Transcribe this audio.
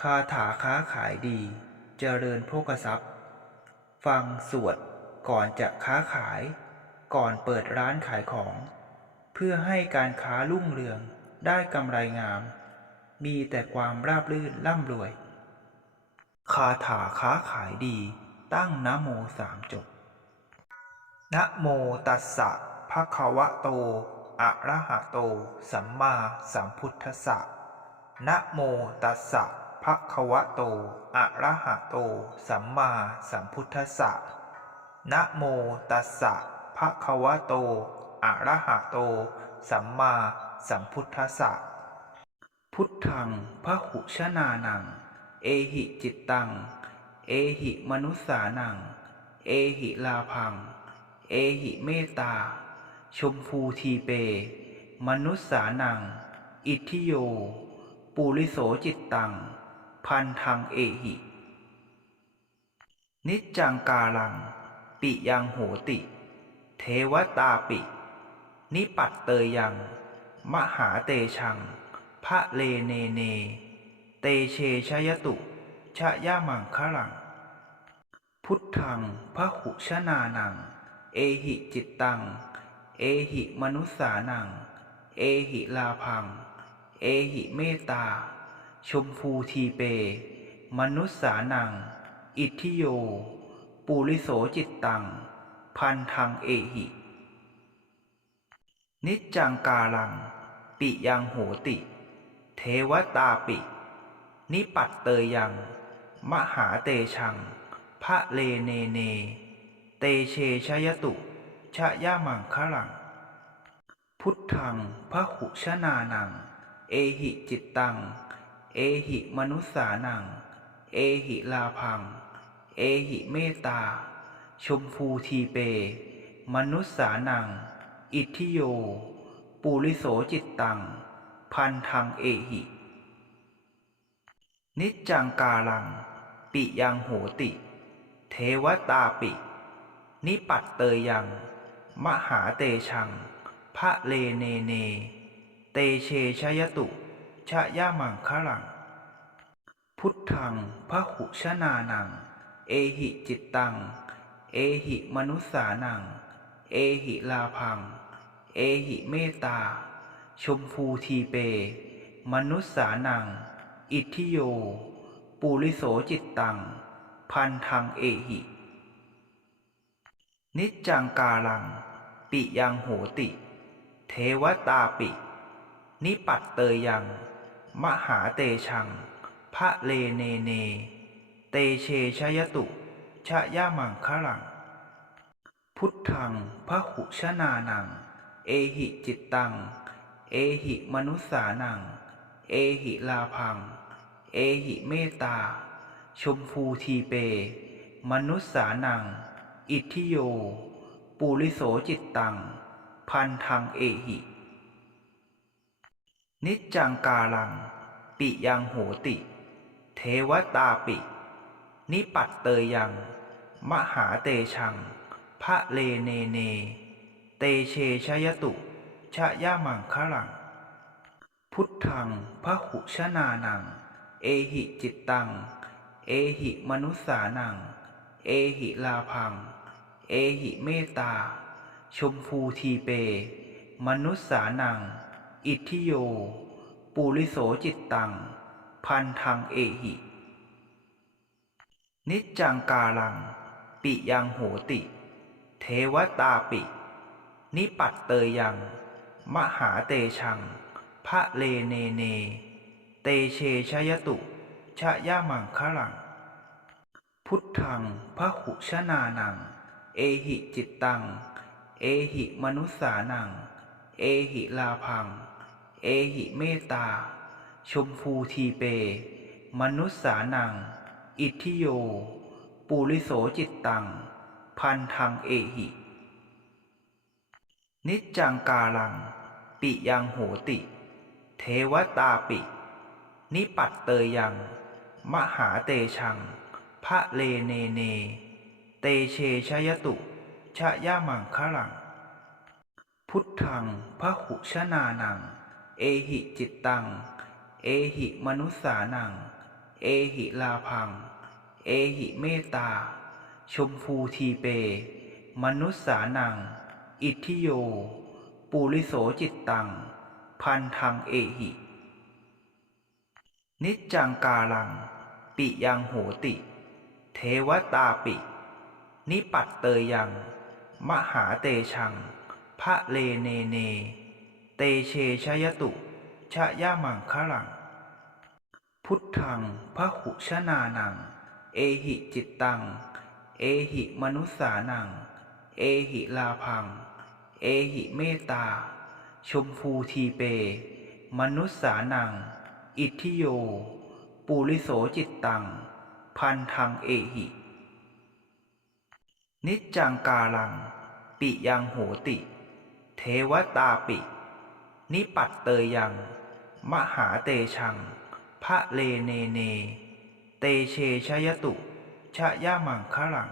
คาถาค้าขายดี เจริญโภคทรัพย์ ฟังสวดก่อนจะค้าขาย ก่อนเปิดร้านขายของ เพื่อให้การค้ารุ่งเรืองได้กำไรงาม มีแต่ความราบรื่นร่ำรวย คาถาค้าขายดี ตั้งนะโมสามจบนะโมตัสสะภะคะวะโต อะระหะโต สัมมาสัมพุทธัสสะนะโมตัสสะ ภะคะวะโต อะระหะโต สัมมาสัมพุทธัสสะ นะโมตัสสะภะคะวะโต อะระหะโต สัมมาสัมพุทธัสสะ พุทธังพระหุชนานัง เอหิจิตตัง เอหิมนุสานัง เอหิลาพัง เอหิเมตตา ชมพูทีเป มนุสสานัง อิทธิโย ปุริโสจิตตัง พันธังเอหิ นิจจังกาลัง ปิยังโหติ เทวตาปิ นิปัตเตยยัง มหาเตชัง พระเลเนเน เตเชชยตุชะยะมังคะลัง พุทธังพระหุชนานัง เอหิจิตตัง เอหิมนุสสานัง เอหิลาพัง เอหิเมตตา ชมพูทีเป มนุสสานัง อิทธิโย ปุริโสจิตตัง พันธังเอหิ นิจจังกาลัง ปิยังโหติ เทวตาปิ นิปัตเตยยัง มหาเตชัง พระเลเนเน เตเชชยตุชะยะมังคะลัง พุทธังพระหุชนานัง เอหิจิตตัง เอหิมนุสสานัง เอหิลาพัง เอหิเมตตาชมพูทีเป มนุสสานัง อิทธิโย ปุริโสจิตตัง พันธังเอหิ นิจจังกาลัง ปิยังโหติ เทวตาปิ นิปัตเตยยัง มหาเตชัง พระเลเนเน เตเชชยตุ ชะยะมังคะลัง พุทธังพระหุชนานัง เอหิจิตตัง เอหิมนุสสานัง เอหิลาพัง เอหิเมตตาชมพูทีเป มนุสสานัง อิทิโย ปุริโสจิตตัง พันธังเอหิ นิจจังกาลัง ปิยังโหติ เทวตาปินิปัตเตยัง มหาเตชัง พระเลเนเน เตเชชยตุชะยะมังคะลัง พุทธังพระหุชนานัง เอหิจิตตัง เอหิมนุสสานัง เอหิลาพัง เอหิเมตตาชมพูทีเป มนุสสานัง อิทธิโย ปุริโสจิตตัง พันธังเอหิ นิจจังกาลัง ปิยังโหติ เทวตาปิ นิปัตเตยยัง มหาเตชัง พระเลเนเน เตเชชยตุชะยะมังคะลัง พุทธังพระหุชนานัง เอหิจิตตัง เอหิมนุสานัง เอหิลาพัง เอหิเมตตา ชมพูทีเป มนุสสานัง อิทธิโย ปุริโสจิตตัง พันธังเอหิ นิจจังกาลัง ปิยังโหติ เทวตาปิ นิปัตเตยยัง มหาเตชัง พระเลเนเน เตเชชยตุ ชะยะมังคะลัง พุทธังพระหุชนานัง เอหิจิตตัง เอหิมนุสสานัง เอหิลาพัง เอหิเมตตา ชมพูทีเป มนุสสานัง อิทธิโย ปุริโสจิตตัง พันธังเอหิ นิจจังกาลัง ปิยังโหติ เทวตาปิ นิปัตเตยยัง มหาเตชัง พระเลเนเน เตเชชยตุชะยะมังคะลัง พุทธังพระหุชนานัง เอหิจิตตัง เอหิมนุสสานัง เอหิลาพัง เอหิเมตตา ชมพูทีเป มนุษสานัง อิทธิโย ปุริโสจิตตัง พันธังเอหิ นิจจังกาลัง ปิยังโหติ เทวตาปิ นิปัตเตยัง มหาเตชัง พระเลเนเน เตเชชยตุ ชะยะมังคะลัง พุทธังพระหุชนานัง เอหิจิตตัง เอหิมนุสานัง เอหิลาพัง เอหิเมตตาชมพูทีเป มนุสานัง อิทิโย ปุริโสจิตตัง พันธังเอหิ นิจจังกาลัง ปิยังโหติ เทวตาปิ นิปัตเตยัง มหาเตชัง พระเลเนเน เตเชชยตุ ชะยะมังคลัง